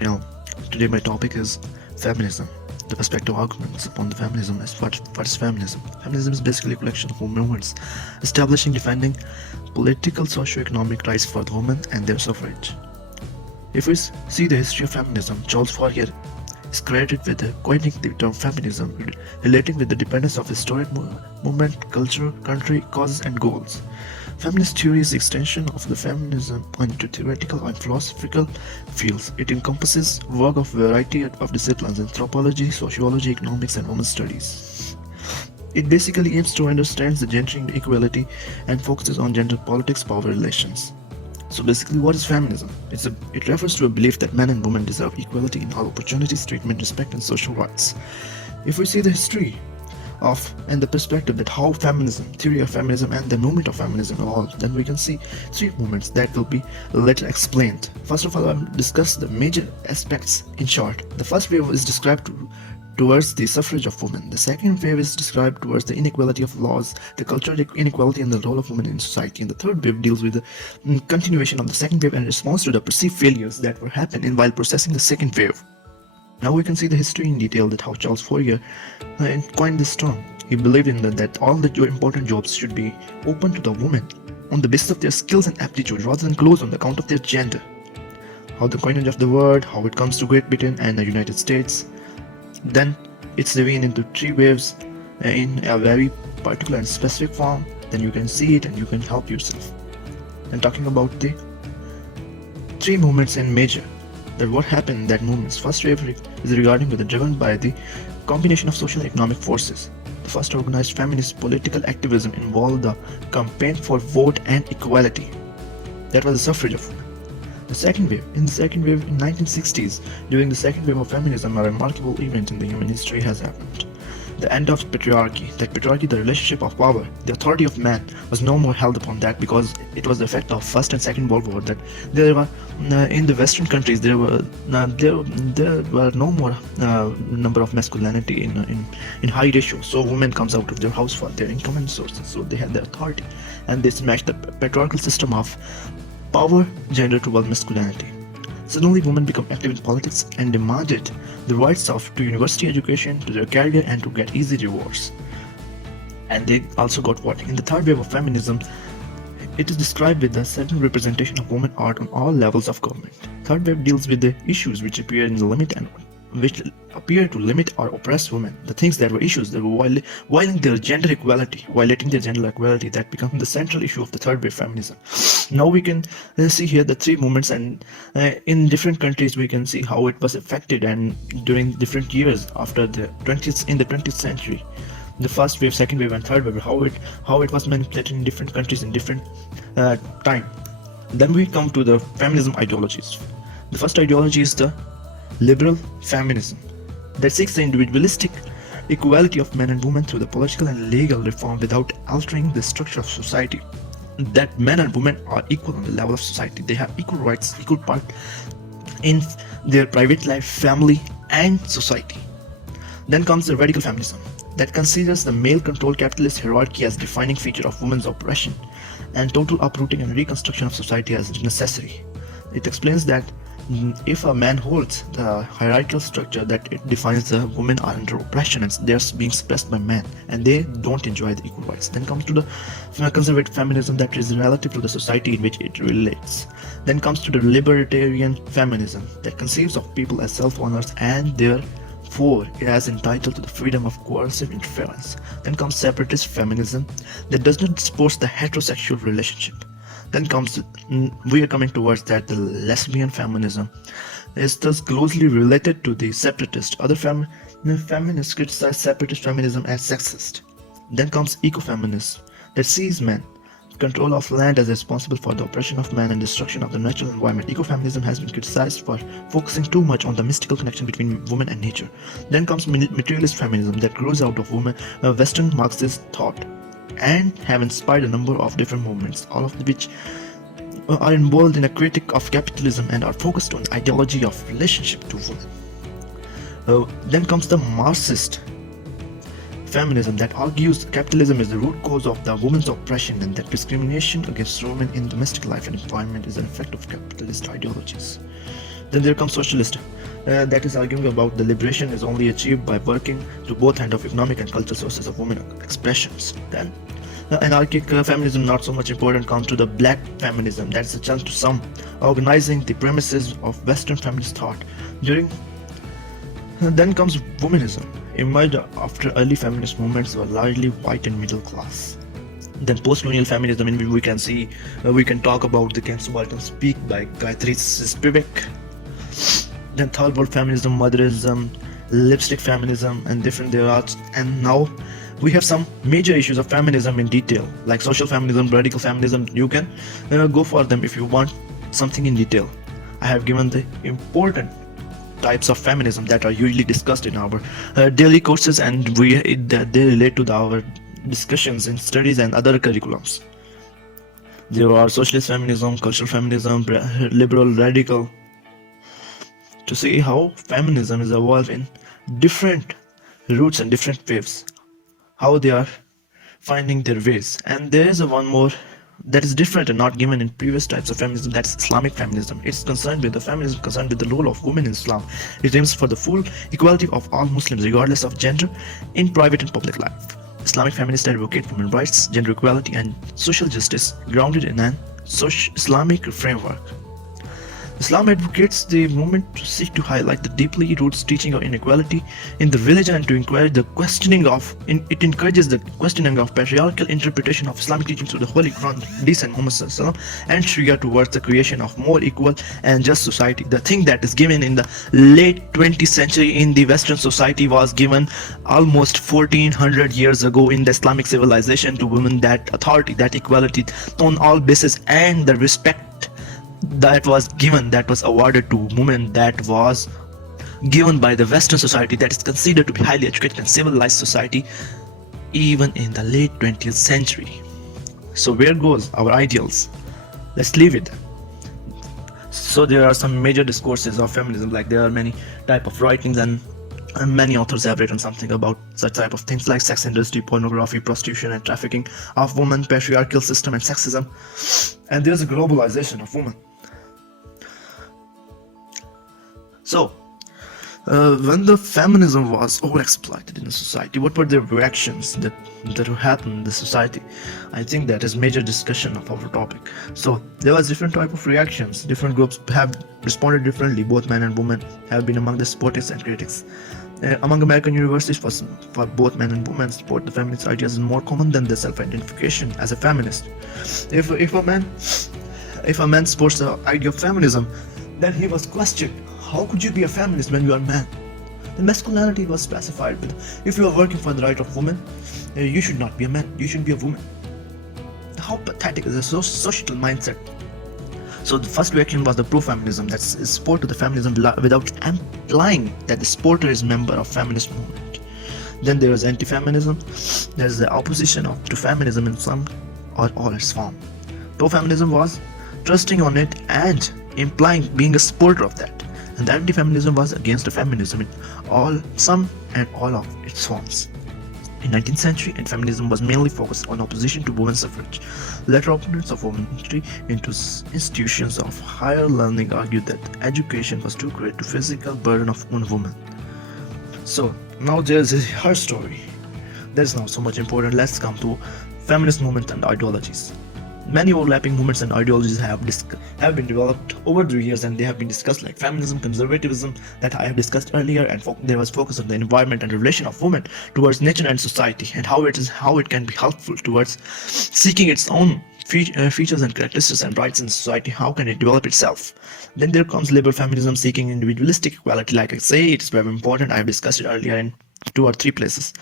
You know, Today my topic is feminism. The perspective arguments upon the feminism is what is feminism? Feminism is basically a collection of movements establishing, defending political, socio-economic rights for the women and their suffrage. If we see the history of feminism, Charles Fourier is credited with coining the term feminism, relating with the dependence of historic movement, culture, country, causes, and goals. Feminist theory is the extension of the feminism into theoretical and philosophical fields. It encompasses work of variety of disciplines in anthropology, sociology, economics, and women's studies. It basically aims to understand the gender inequality and focuses on gender politics, power relations. So basically, what is feminism? It refers to a belief that men and women deserve equality in all opportunities, treatment, respect, and social rights. If we see the history of and the perspective that how feminism, theory of feminism, and the movement of feminism evolved, then we can see three movements that will be later explained. First of all, I'll discuss the major aspects in short. The first wave is described towards the suffrage of women. The second wave is described towards the inequality of laws, the cultural inequality, and the role of women in society. And the third wave deals with the continuation of the second wave and response to the perceived failures that were happening while processing the second wave. Now we can see the history in detail that how Charles Fourier coined this term. He believed in that all the important jobs should be open to the women on the basis of their skills and aptitude rather than closed on the account of their gender. How the coinage of the word, how it comes to Great Britain and the United States. Then it's divided into three waves in a very particular and specific form. Then you can see it and you can help yourself. And talking about the three movements in major, that what happened in that movements. First wave is regarding with the driven by the combination of social and economic forces. The first organized feminist political activism involved the campaign for vote and equality. That was the suffrage of women. In the second wave in 1960s, during the second wave of feminism, a remarkable event in the human history has happened. The end of patriarchy. That patriarchy, the relationship of power, the authority of man, was no more held upon that because it was the effect of First and Second World War. That there were in the Western countries there were no more number of masculinity in high ratio. So women comes out of their house for their income and sources. So they had the authority, and this matched the patriarchal system of power, gender towards masculinity. Suddenly, women become active in politics and demanded the rights to university education, to their career, and to get easy rewards. And they also got voting. In the third wave of feminism, it is described with the certain representation of women art on all levels of government. Third wave deals with the issues which appear in the limit and which appear to limit or oppress women. The things that were issues that were violating their gender equality, that becomes the central issue of the third wave feminism. Now we can see here the three movements, and in different countries we can see how it was affected and during different years after the 20th century. The first wave, second wave, and third wave, how it was manipulated in different countries in different time. Then we come to the feminism ideologies. The first ideology is the liberal feminism that seeks the individualistic equality of men and women through the political and legal reform without altering the structure of society. That men and women are equal on the level of society. They have equal rights, equal part in their private life, family, and society. Then comes the radical feminism that considers the male-controlled capitalist hierarchy as defining feature of women's oppression and total uprooting and reconstruction of society as necessary. It explains that if a man holds the hierarchical structure, that it defines the women are under oppression and they're being suppressed by men and they don't enjoy the equal rights. Then comes to the conservative feminism that is relative to the society in which it relates. Then comes to the libertarian feminism that conceives of people as self-owners and therefore it is entitled to the freedom of coercive interference. Then comes separatist feminism that does not support the heterosexual relationship. Then we are coming towards that the lesbian feminism is thus closely related to the separatist. Other feminists criticize separatist feminism as sexist. Then comes ecofeminism that sees men control of land as responsible for the oppression of man and destruction of the natural environment. Ecofeminism has been criticized for focusing too much on the mystical connection between woman and nature. Then comes materialist feminism that grows out of Western Marxist thought and have inspired a number of different movements, all of which are involved in a critique of capitalism and are focused on the ideology of relationship to women. Then comes the Marxist feminism that argues capitalism is the root cause of the woman's oppression and that discrimination against women in domestic life and employment is an effect of capitalist ideologies. Then there comes socialist, that is arguing about the liberation is only achieved by working to both end of economic and cultural sources of women expressions. Then anarchic feminism, not so much important, comes to the black feminism. That's a chance to some, organizing the premises of Western feminist thought. During then comes womanism, emerged after early feminist movements were largely white and middle class. Then post-colonial feminism, in which we can talk about the Ken Subaltern Speak by Gayatri Spivak. Then third world feminism, motherism, lipstick feminism, and different there are. And now we have some major issues of feminism in detail, like social feminism, radical feminism. You can go for them if you want something in detail. I have given the important types of feminism that are usually discussed in our daily courses, and they relate to our discussions in studies and other curriculums. There are socialist feminism, cultural feminism, liberal, radical. To see how feminism is evolving different routes and different waves, how they are finding their ways. And there is one more that is different and not given in previous types of feminism, that's Islamic feminism. It's concerned with the feminism concerned with the role of women in Islam. It aims for the full equality of all Muslims regardless of gender in private and public life. Islamic feminists advocate women's rights, gender equality, and social justice grounded in an Islamic framework. Islam advocates the movement to seek to highlight the deeply rooted teaching of inequality in the religion and to encourage the questioning of it encourages the questioning of patriarchal interpretation of Islamic teachings through the Holy Quran, Hadith, and Muhammad and Sharia towards the creation of more equal and just society. The thing that is given in the late 20th century in the Western society was given almost 1400 years ago in the Islamic civilization to women, that authority, that equality on all bases, and the respect that was given, that was awarded to women, that was given by the Western society that is considered to be highly educated and civilized society even in the late 20th century. So where goes our ideals? Let's leave it. So there are some major discourses of feminism, like there are many type of writings, and many authors have written something about such type of things like sex industry, pornography, prostitution, and trafficking of women, patriarchal system, and sexism. And there's a globalization of women. So, when the feminism was overexploited in the society, what were the reactions that happened in the society? I think that is major discussion of our topic. So there was different type of reactions. Different groups have responded differently. Both men and women have been among the supporters and critics. Among American universities, for both men and women, support the feminist ideas is more common than the self-identification as a feminist. If a man supports the idea of feminism, then he was questioned. How could you be a feminist when you are a man? The masculinity was specified with, if you are working for the right of women, you should not be a man, you should be a woman. How pathetic is a societal mindset. So the first reaction was the pro-feminism, that's support to the feminism without implying that the supporter is a member of feminist movement. Then there was anti-feminism, there is the opposition to feminism in some or all its form. Pro-feminism was trusting on it and implying being a supporter of that. And the anti-feminism was against the feminism in some and all of its forms. In 19th century, feminism was mainly focused on opposition to women's suffrage. Later opponents of women's entry into institutions of higher learning argued that education was too great to physical burden of one woman. So now there's her story. That's not so much important. Let's come to feminist movement and ideologies. Many overlapping movements and ideologies have been developed over the years, and they have been discussed, like feminism, conservatism that I have discussed earlier, and there was focus on the environment and relation of women towards nature and society, and how it can be helpful towards seeking its own features and characteristics and rights in society. How can it develop itself? Then there comes liberal feminism, seeking individualistic equality. Like I say, it is very important. I have discussed it earlier in 2 or 3 places.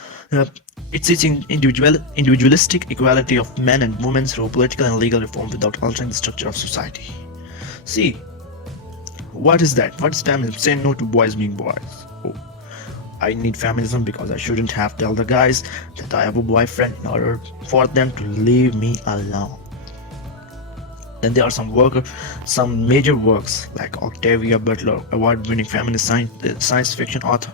It's seeking individualistic equality of men and women through political and legal reform without altering the structure of society. See, what is that? What is feminism? Saying no to boys being boys. Oh, I need feminism because I shouldn't have to tell the guys that I have a boyfriend in order for them to leave me alone. Then there are some major works like Octavia Butler, award-winning feminist science fiction author.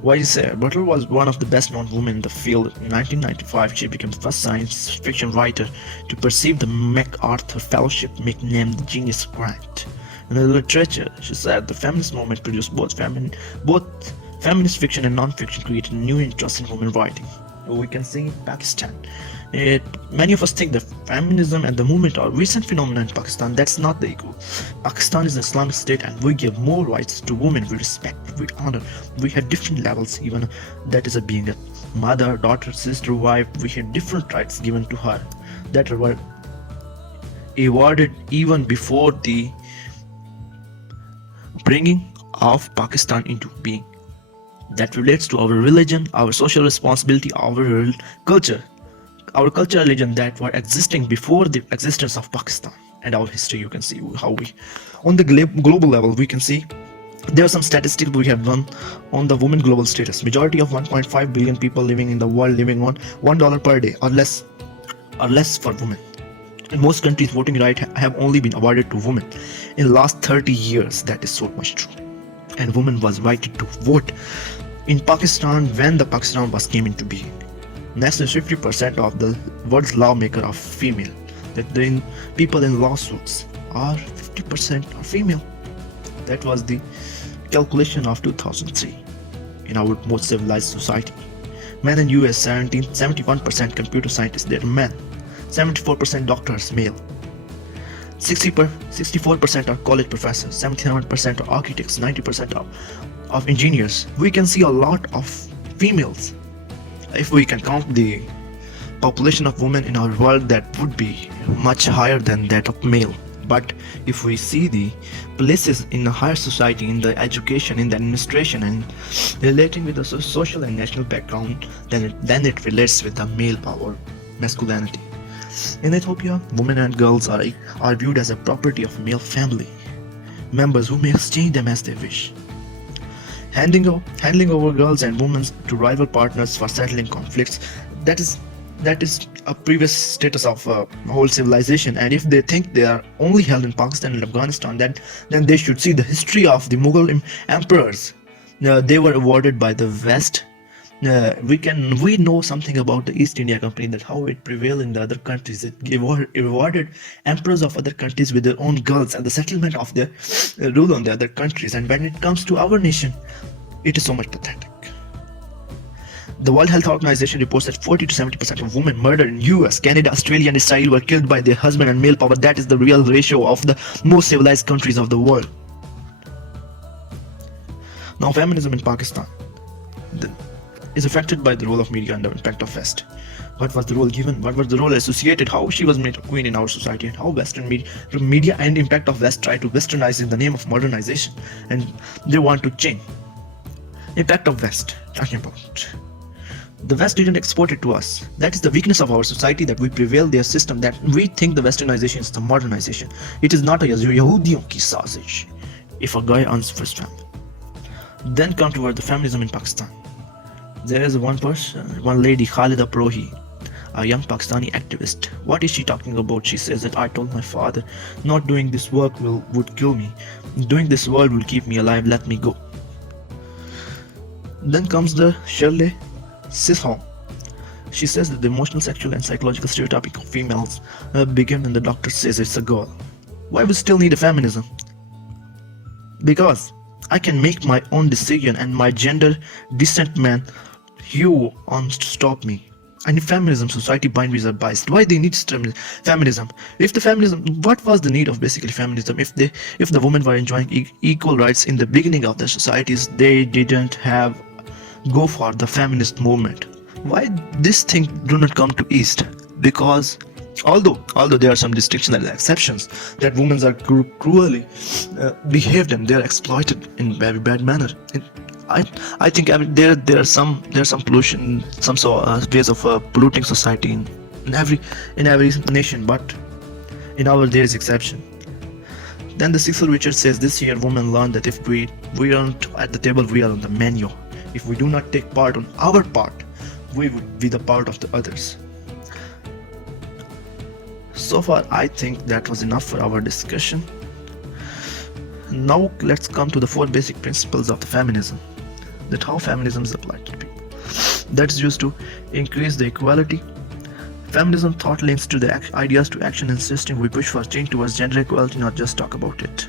Why you say? Butler was one of the best-known women in the field. In 1995, she became the first science fiction writer to receive the MacArthur Fellowship, nicknamed the Genius Grant. In the literature, she said the feminist movement produced both feminist fiction and non-fiction, created new interest in women writing. We can see in Pakistan. Many of us think that feminism and the movement are recent phenomena in Pakistan. That's not the ego. Pakistan is an Islamic state and we give more rights to women. We respect, we honor. We have different levels, even that is a being a mother, daughter, sister, wife. We have different rights given to her that were awarded even before the bringing of Pakistan into being. That relates to our religion, our social responsibility, our culture, our culture, religion that were existing before the existence of Pakistan, and our history. You can see how we, on the global level, we can see there are some statistics we have done on the women global status. Majority of 1.5 billion people living in the world living on $1 per day or less for women. In most countries, voting right have only been awarded to women. In the last 30 years, that is so much true. And women was invited to vote in Pakistan when the Pakistan was came into being. Next is 50% of the world's lawmaker are female. That the people in lawsuits are 50% are female. That was the calculation of 2003 in our most civilized society. Men in US 71% computer scientists, they are men. 74% doctors, male. 64% are college professors, 77% are architects, 90% of engineers. We can see a lot of females. If we can count the population of women in our world, that would be much higher than that of male. But if we see the places in the higher society, in the education, in the administration, and relating with the social and national background, then it relates with the male power, masculinity. In Ethiopia, women and girls are viewed as a property of male family members who may exchange them as they wish. Handing over girls and women to rival partners for settling conflicts, that is a previous status of whole civilization. And if they think they are only held in Pakistan and Afghanistan, then they should see the history of the Mughal emperors. They were awarded by the West. We know something about the East India Company, that how it prevailed in the other countries. It rewarded emperors of other countries with their own girls and the settlement of their rule on the other countries. And when it comes to our nation, it is so much pathetic. The World Health Organization reports that 40 to 70% of women murdered in US, Canada, Australia and Israel were killed by their husband and male power. That is the real ratio of the most civilized countries of the world. Now, feminism in Pakistan is affected by the role of media and the impact of West. What was the role given? What was the role associated? How she was made a queen in our society, and how Western media and impact of West try to westernize in the name of modernization, and they want to change. Impact of West, talking about. The West didn't export it to us. That is the weakness of our society, that we prevail their system, that we think the westernization is the modernization. It is not a Yahudiyon ki sazish. If a guy earns first family. Then come toward the feminism in Pakistan. There is one lady, Khalida Prohi, a young Pakistani activist. What is she talking about? She says that I told my father, not doing this work would kill me. Doing this work will keep me alive, let me go. Then comes the Shirley Chisholm. She says that the emotional, sexual and psychological stereotyping of females began when the doctor says it's a girl. Why we still need a feminism? Because I can make my own decision and my gender decent man who wants to stop me. And in feminism, society boundaries are biased. Why they need feminism? If the feminism, what was the need of basically feminism? If the women were enjoying equal rights in the beginning of their societies, they didn't go for the feminist movement. Why this thing do not come to East? Because although there are some distinctions and exceptions, that women are cruelly behaved and they are exploited in very bad manner. I think there are some pollution, some ways of polluting society in every nation, but in our there is exception. Then the Cecil Richard says this year women learn that if we aren't at the table, we are on the menu. If we do not take part on our part, we would be the part of the others. So far, I think that was enough for our discussion. Now let's come to the 4 basic principles of the feminism, that how feminism is applied to people. That is used to increase the equality. Feminism thought links to the ideas to action, insisting we push for change towards gender equality, not just talk about it.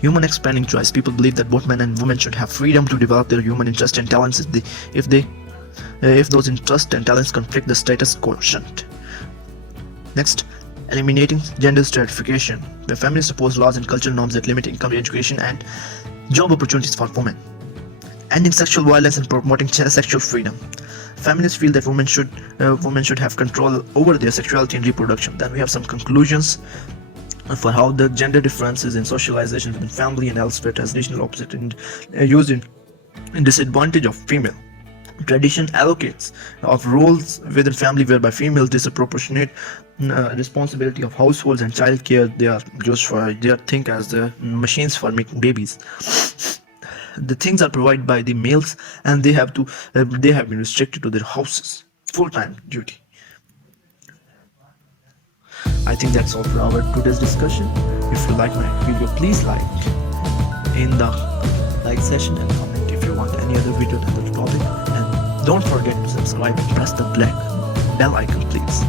Human expanding choice. People believe that both men and women should have freedom to develop their human interests and talents if those interests and talents conflict the status quotient. Next, eliminating gender stratification. The feminists oppose laws and cultural norms that limit income, education, and job opportunities for women. Ending sexual violence and promoting sexual freedom. Feminists feel that women should have control over their sexuality and reproduction. Then we have some conclusions for how the gender differences in socialization within family and elsewhere, transitional opposite and used in disadvantage of female. Tradition allocates of roles within family whereby females disproportionate responsibility of households and child care. They are think as the machines for making babies. The things are provided by the males, and they have been restricted to their houses, full-time duty. I think that's all for our today's discussion. If you like my video, please like in the like session and comment if you want any other video on the topic, and don't forget to subscribe and press the bell icon, please.